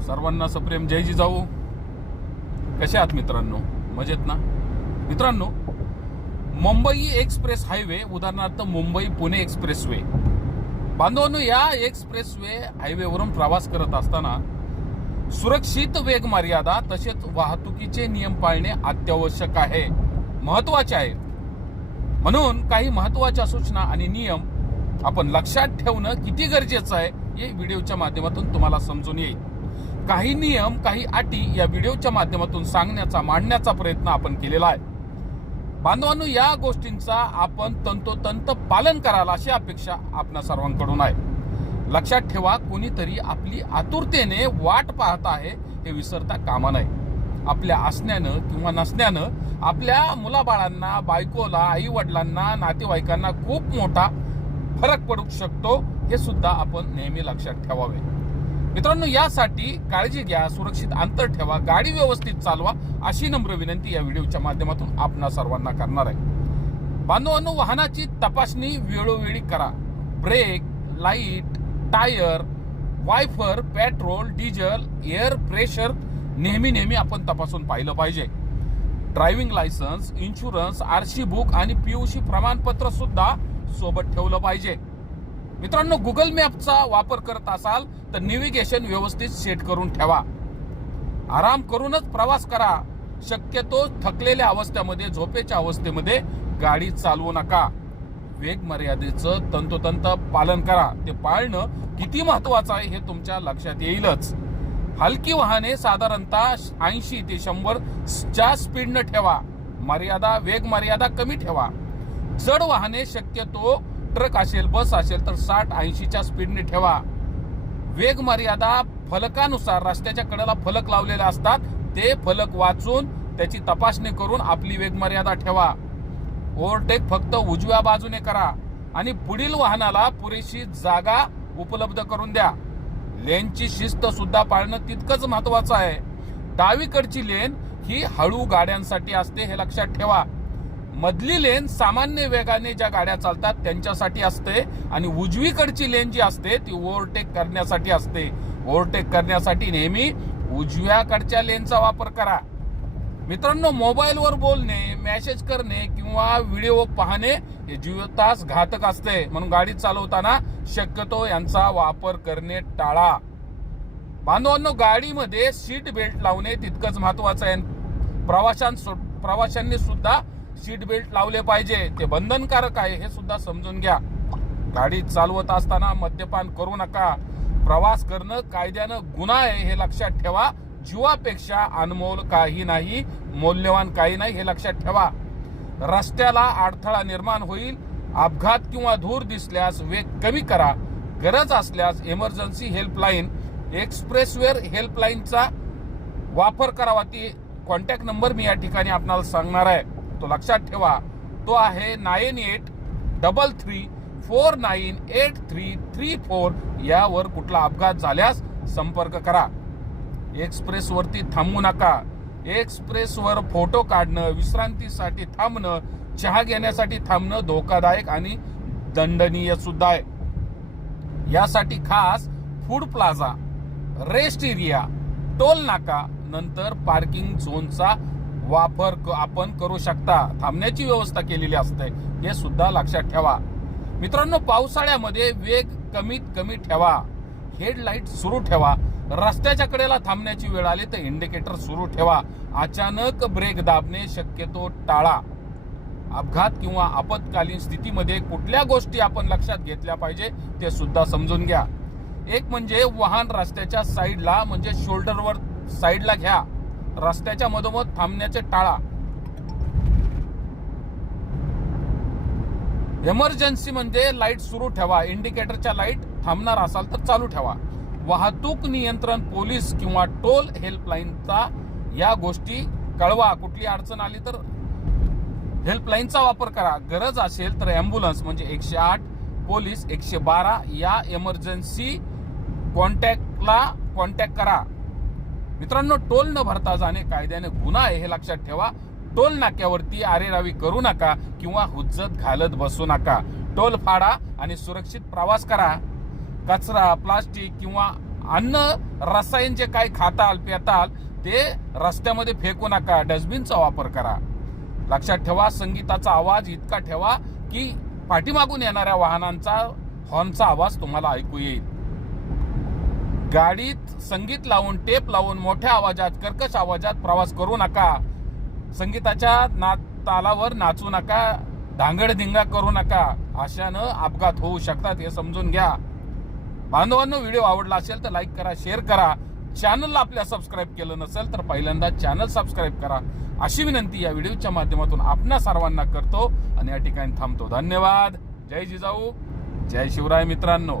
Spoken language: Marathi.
सर्वांना सप्रेम. जय जिजाऊ कसे आहात मित्रांनो? मजेत ना? मित्रांनो मुंबई एक्सप्रेस हायवे उदाहरणार्थ मुंबई पुणे एक्सप्रेस वे बांधवांनो या एक्सप्रेस वे हायवेवरून प्रवास करत असताना सुरक्षित वेग मर्यादा तसेच वाहतुकीचे नियम पाळणे अत्यावश्यक आहे. महत्त्वाचे आहे. म्हणून काही महत्त्वाच्या सूचना आणि नियम आपण लक्षात ठेवणं किती गरजेचं आहे हे व्हिडिओच्या माध्यमातून तुम्हाला समजून येईल. काही नियम काही अटी या व्हिडिओच्या माध्यमातून सांगण्याचा मांडण्याचा प्रयत्न आपण केलेला आहे. बांधवांनो या गोष्टींचा आपण तंतोतंत पालन कराल अशी अपेक्षा आपणा सर्वांकडून आहे. लक्षात ठेवा कोणीतरी आपली आतुरतेने वाट पाहत आहे हे विसरता कामा नये. आपल्या असण्यानं किंवा नसण्यानं आपल्या मुलाबाळांना बायकोला आई वडिलांना नातेवाईकांना खूप मोठा फरक पडू शकतो हे सुद्धा आपण नेहमी लक्षात ठेवावे. मित्रांनो यासाठी काळजी घ्या सुरक्षित अंतर ठेवा गाडी व्यवस्थित चालवा अशी नम्र विनंती या व्हिडिओच्या माध्यमातून आपणा सर्वांना करणार आहे. बांधवांनो वाहनाची तपासणी वेळोवेळी करा. Brake light tyre wiper petrol diesel air pressure नेहमी नेहमी आपण तपासून पाहिलं पाहिजे. Driving licence insurance RC book आणि पीयूसी प्रमाणपत्र सुद्धा सोबत ठेवलं पाहिजे. मित्रांनो गुगल मॅपचा वापर करत असाल तर नेव्हिगेशन व्यवस्थित सेट करून ठेवा. आराम करूनच प्रवास करा. शक्यतो थकलेल्या अवस्थेमध्ये झोपेच्या अवस्थेमध्ये गाडी चालवू नका. वेग मर्यादेचं तंतोतंत पालन करा. ते पाळणं किती महत्वाचं आहे हे तुमच्या लक्षात येईलच. हलकी वाहने साधारणतः ऐंशी ते शंभर च्या स्पीडनं ठेवा. मर्यादा वेग मर्यादा कमी ठेवा. जड वाहने शक्यतो ट्रक असेल बस असेल तर साठ ऐंशीच्या स्पीडने ठेवा. वेग मर्यादा फलकानुसार रस्त्याच्या कडेला फलक लावलेले असतात. ते फलक वाचून त्याची तपासणी करून आपली वेग मर्यादा ठेवा. ओव्हरटेक फक्त उजव्या बाजूने करा आणि पुढील वाहनाला पुरेशी जागा उपलब्ध करून द्या. लेनची शिस्त सुद्धा पाळणं तितकंच महत्वाचं आहे. डावीकडची लेन ही हळू गाड्यांसाठी असते हे लक्षात ठेवा. मधली लेन सामान्य वेगाने ज्या गाड्या चालतात त्यांच्यासाठी असते आणि उजवीकडची लेन जी असते ती ओव्हरटेक करण्यासाठी असते. ओव्हरटेक करण्यासाठी नेहमी उजव्याकडच्या लेनचा वापर करा. मित्रांनो मोबाईलवर बोलणे मेसेज करणे किंवा व्हिडिओ पाहणे हे जीवतास घातक असते. म्हणून गाडी चालवताना शक्यतो यांचा वापर करणे टाळा. बांधवांनो गाडीमध्ये सीट बेल्ट लावणे तितकंच महत्वाचं आहे. प्रवाशां प्रवाशांनी सुद्धा सीट बेल्ट लावले पाहिजे. ते बंधनकारक आहे हे सुद्धा समजून घ्या. गाडी चालवत असताना मद्यपान करू नका. प्रवास करणं कायद्यानं गुन्हा आहे हे लक्षात ठेवा. जीवापेक्षा अनमोल काही नाही मौल्यवान काही नाही हे लक्षात ठेवा. रस्त्याला अडथळा निर्माण होईल. अपघात किंवा धूर दिसल्यास वेग कमी करा. गरज असल्यास इमर्जन्सी हेल्पलाईन एक्सप्रेसवेअर हेल्पलाईनचा वापर करावा. ती कॉन्टॅक्ट नंबर मी या ठिकाणी आपणाला सांगणार आहे. शकतो लक्षात ठेवा. तो आहे nine eight double three four nine eight three three four यावर कुठला अपघात झाल्यास संपर्क करा. एक्सप्रेसवरती थांबू नका. एक्सप्रेसवर फोटो काढणं विश्रांतीसाठी थांबणं चहा घेण्यासाठी थांबणं धोकादायक आणि दंडनीय सुद्धा आहे. यासाठी खास food plaza rest area toll नाका नंतर पार्किंग झोनचा वापर क- आपण करू शकता. थांबण्याची व्यवस्था केलेली असते. हे सुद्धा लक्षात ठेवा. मित्रांनो पावसाळ्यामध्ये वेग कमीत कमी ठेवा. हेडलाईट सुरू ठेवा. रस्त्याच्या कडेला थांबण्याची वेळ आली तर इंडिकेटर सुरू ठेवा. अचानक ब्रेक दाबणे शक्यतो टाळा. अपघात किंवा आपत्कालीन स्थितीमध्ये कुठल्या गोष्टी आपण लक्षात घेतल्या पाहिजे ते सुद्धा समजून घ्या. एक म्हणजे वाहन रस्त्याच्या साईडला म्हणजे शोल्डरवर साईडला घ्या. रस्त्याच्या मधोमध थांबण्याचे टाळा. एमर्जन्सी म्हणजे लाइट सुरू ठेवा. इंडिकेटरच्या लाइट थांबणार असाल तर चालू ठेवा. वाहतूक नियंत्रण पोलीस किंवा टोल हेल्पलाईनचा या गोष्टी कळवा. कुठली अडचण आली तर हेल्पलाईनचा वापर करा. गरज असेल तर अँब्युलन्स म्हणजे एकशे आठ पोलीस एकशे बारा या इमर्जन्सी कॉन्टॅक्टला कॉन्टॅक्ट करा. मित्रांनो टोल न भरता जाणे कायद्याने गुन्हा आहे हे लक्षात ठेवा. टोल नाक्यावरती आरेरावी करू नका किंवा हुज्जत घालत बसू नका. टोल फाडा आणि सुरक्षित प्रवास करा. कचरा प्लास्टिक किंवा अन्न रसायन जे काही खाताल पिताल ते रस्त्यामध्ये फेकू नका. डस्टबिनचा वापर करा. लक्षात ठेवा संगीताचा आवाज इतका ठेवा की पाठीमागून येणाऱ्या वाहनांचा हॉर्नचा आवाज तुम्हाला ऐकू येईल. गाडीत संगीत लावून टेप लावून मोठ्या आवाजात कर्कश आवाजात प्रवास करू नका. संगीताच्या ना तालावर नाचू नका धांगडधिंगा करू नका. अशानं अपघात होऊ शकतात हे समजून घ्या. बांधवांनो व्हिडिओ आवडला असेल तर लाईक करा शेअर करा. चॅनलला आपल्या सबस्क्राईब केलं नसेल तर पहिल्यांदा चॅनल सबस्क्राईब करा. अशी विनंती या व्हिडिओच्या माध्यमातून आपणा सर्वांना करतो आणि या ठिकाणी थांबतो. धन्यवाद. जय जिजाऊ. जय शिवराय मित्रांनो.